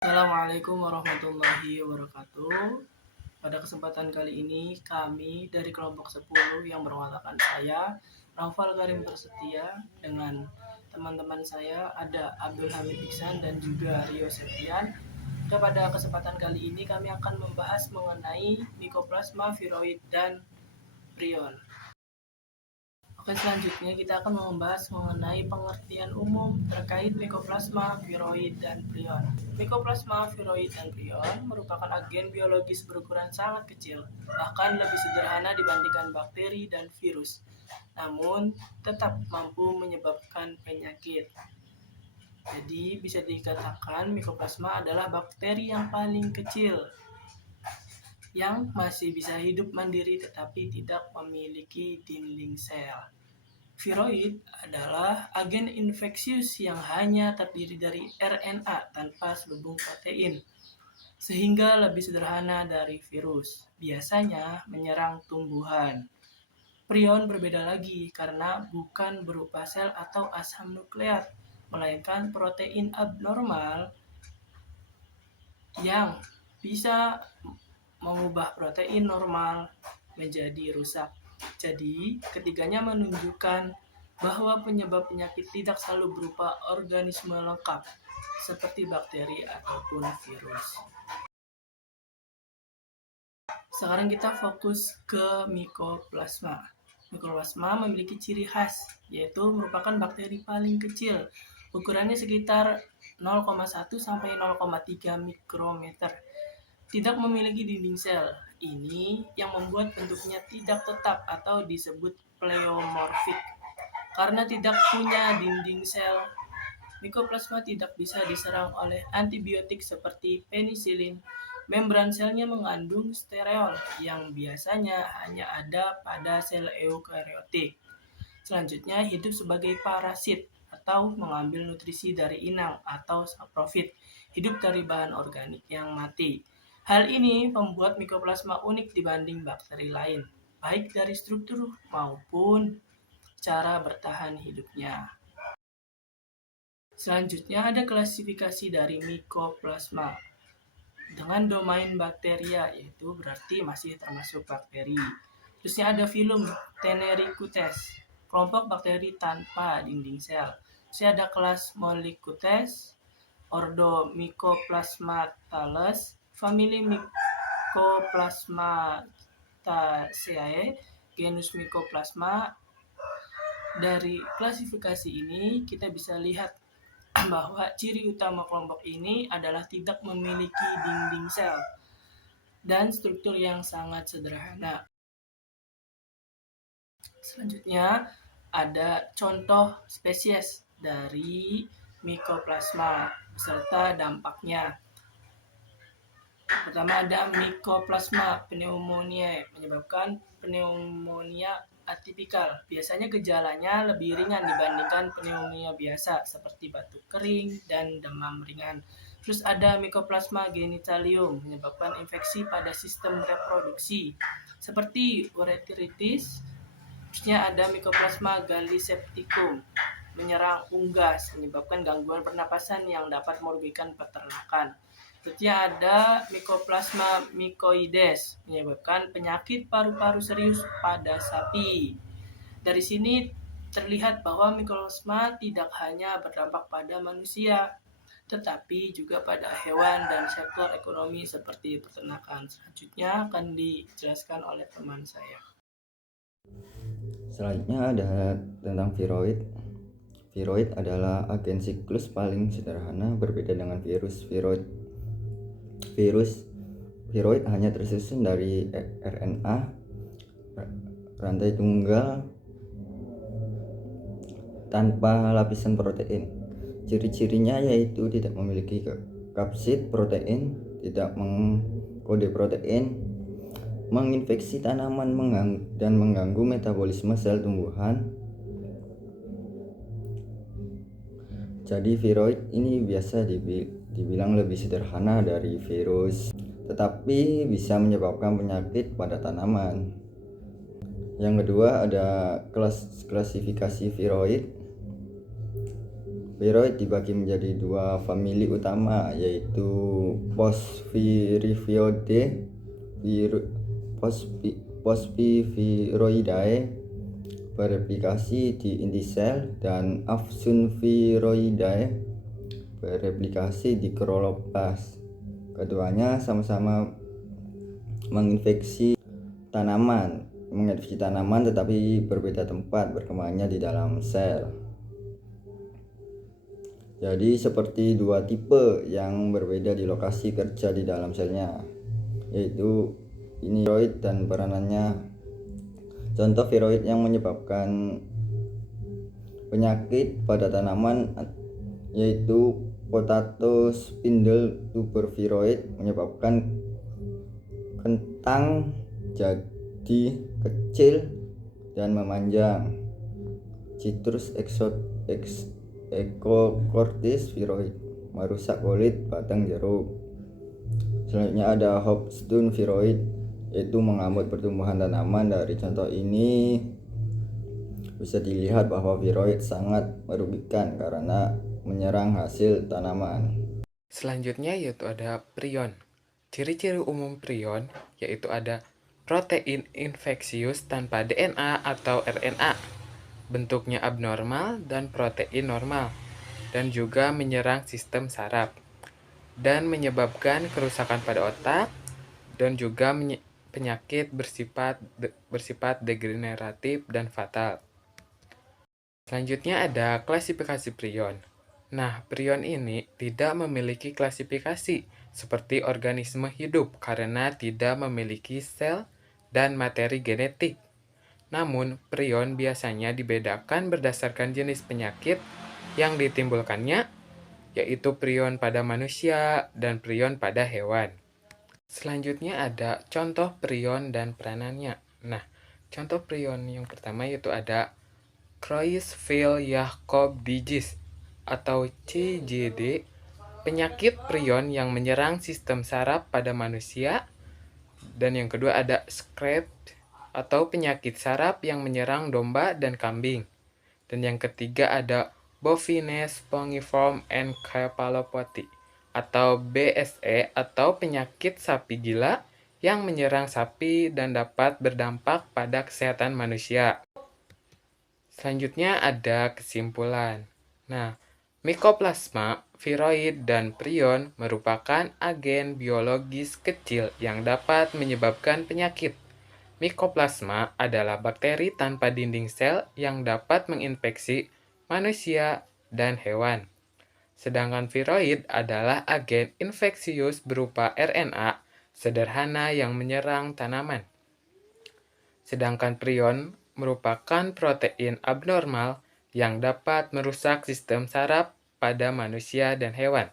Assalamualaikum warahmatullahi wabarakatuh. Pada kesempatan kali ini kami dari kelompok 10 yang berwalakan saya, Naufal Karim Prasetya, dengan teman-teman saya ada Abdul Hamid Iksan dan juga Rio Septian. Pada kesempatan kali ini kami akan membahas mengenai Mycoplasma, viroid, dan prion. Oke, selanjutnya kita akan membahas mengenai pengertian umum terkait Mycoplasma, viroid, dan prion. Mycoplasma, viroid, dan prion merupakan agen biologis berukuran sangat kecil, bahkan lebih sederhana dibandingkan bakteri dan virus, namun tetap mampu menyebabkan penyakit. Jadi bisa dikatakan Mycoplasma adalah bakteri yang paling kecil yang masih bisa hidup mandiri tetapi tidak memiliki dinding sel. Viroid adalah agen infeksius yang hanya terdiri dari RNA tanpa selubung protein, sehingga lebih sederhana dari virus. Biasanya menyerang tumbuhan. Prion berbeda lagi karena bukan berupa sel atau asam nukleat, melainkan protein abnormal yang bisa mengubah protein normal menjadi rusak. Jadi, ketiganya menunjukkan bahwa penyebab penyakit tidak selalu berupa organisme lengkap, seperti bakteri ataupun virus. Sekarang kita fokus ke Mycoplasma. Mycoplasma memiliki ciri khas, yaitu merupakan bakteri paling kecil. Ukurannya sekitar 0,1 sampai 0,3 mikrometer. Tidak memiliki dinding sel. Ini yang membuat bentuknya tidak tetap atau disebut pleomorfik. Karena tidak punya dinding sel, Mycoplasma tidak bisa diserang oleh antibiotik seperti penisilin. Membran selnya mengandung stereol yang biasanya hanya ada pada sel eukariotik. Selanjutnya hidup sebagai parasit atau mengambil nutrisi dari inang atau saprofit, hidup dari bahan organik yang mati. Hal ini membuat Mycoplasma unik dibanding bakteri lain, baik dari struktur maupun cara bertahan hidupnya. Selanjutnya ada klasifikasi dari Mycoplasma dengan domain bakteria, yaitu berarti masih termasuk bakteri. Terusnya ada filum Tenericutes, kelompok bakteri tanpa dinding sel. Terusnya ada kelas Molicutes, ordo Mycoplasmataceae, famili Mycoplasmataceae, genus Mycoplasma. Dari klasifikasi ini kita bisa lihat bahwa ciri utama kelompok ini adalah tidak memiliki dinding sel dan struktur yang sangat sederhana. Selanjutnya ada contoh spesies dari Mycoplasma beserta dampaknya. Pertama ada Mycoplasma pneumoniae, menyebabkan pneumonia atipikal. Biasanya gejalanya lebih ringan dibandingkan pneumonia biasa seperti batuk kering dan demam ringan. Terus ada Mycoplasma genitalium, menyebabkan infeksi pada sistem reproduksi seperti ureteritis. Terusnya ada Mycoplasma gallisepticum, menyerang unggas, menyebabkan gangguan pernapasan yang dapat merugikan peternakan. Selanjutnya ada Mycoplasma mycoides, menyebabkan penyakit paru-paru serius pada sapi. Dari sini terlihat bahwa Mycoplasma tidak hanya berdampak pada manusia, tetapi juga pada hewan dan sektor ekonomi seperti peternakan. Selanjutnya akan dijelaskan oleh teman saya. Selanjutnya ada tentang viroid. Viroid adalah agen siklus paling sederhana, berbeda dengan virus. Viroid hanya tersusun dari RNA rantai tunggal tanpa lapisan protein. Ciri-cirinya yaitu tidak memiliki kapsid protein, tidak mengkode protein, menginfeksi tanaman dan mengganggu metabolisme sel tumbuhan. Jadi viroid ini biasa dibilang lebih sederhana dari virus, tetapi bisa menyebabkan penyakit pada tanaman. Yang kedua ada klasifikasi viroid. Viroid dibagi menjadi dua famili utama, yaitu Posphyrifioidae, Pospiphiroidae bereplikasi di inti sel, dan Afsunfiroidae bereplikasi di kloroplas. Keduanya sama-sama menginfeksi tanaman tetapi berbeda tempat berkembangnya di dalam sel. Jadi seperti dua tipe yang berbeda di lokasi kerja di dalam selnya, yaitu ini viroid dan peranannya. Contoh viroid yang menyebabkan penyakit pada tanaman yaitu potato spindle tuber viroid, menyebabkan kentang jadi kecil dan memanjang. Citrus Ecocortis viroid merusak kulit batang jeruk. Selanjutnya ada Hopstone viroid, yaitu mengamuk pertumbuhan tanaman. Dari contoh ini bisa dilihat bahwa viroid sangat merugikan karena menyerang hasil tanaman. Selanjutnya yaitu ada prion. Ciri-ciri umum prion yaitu ada protein infeksius tanpa DNA atau RNA, bentuknya abnormal dan protein normal, dan juga menyerang sistem saraf, dan menyebabkan kerusakan pada otak, dan juga penyakit bersifat degeneratif dan fatal. Selanjutnya ada klasifikasi prion. Nah, prion ini tidak memiliki klasifikasi seperti organisme hidup karena tidak memiliki sel dan materi genetik. Namun, prion biasanya dibedakan berdasarkan jenis penyakit yang ditimbulkannya, yaitu prion pada manusia dan prion pada hewan. Selanjutnya ada contoh prion dan peranannya. Nah, contoh prion yang pertama yaitu ada Creutzfeldt-Jakob disease atau CJD, penyakit prion yang menyerang sistem saraf pada manusia. Dan yang kedua ada Scrab atau penyakit saraf yang menyerang domba dan kambing. Dan yang ketiga ada Bovine Spongiform Encephalopathy atau BSE atau penyakit sapi gila yang menyerang sapi dan dapat berdampak pada kesehatan manusia. Selanjutnya ada kesimpulan. Nah, Mycoplasma, viroid, dan prion merupakan agen biologis kecil yang dapat menyebabkan penyakit. Mycoplasma adalah bakteri tanpa dinding sel yang dapat menginfeksi manusia dan hewan. Sedangkan viroid adalah agen infeksius berupa RNA sederhana yang menyerang tanaman. Sedangkan prion merupakan protein abnormal yang dapat merusak sistem saraf pada manusia dan hewan.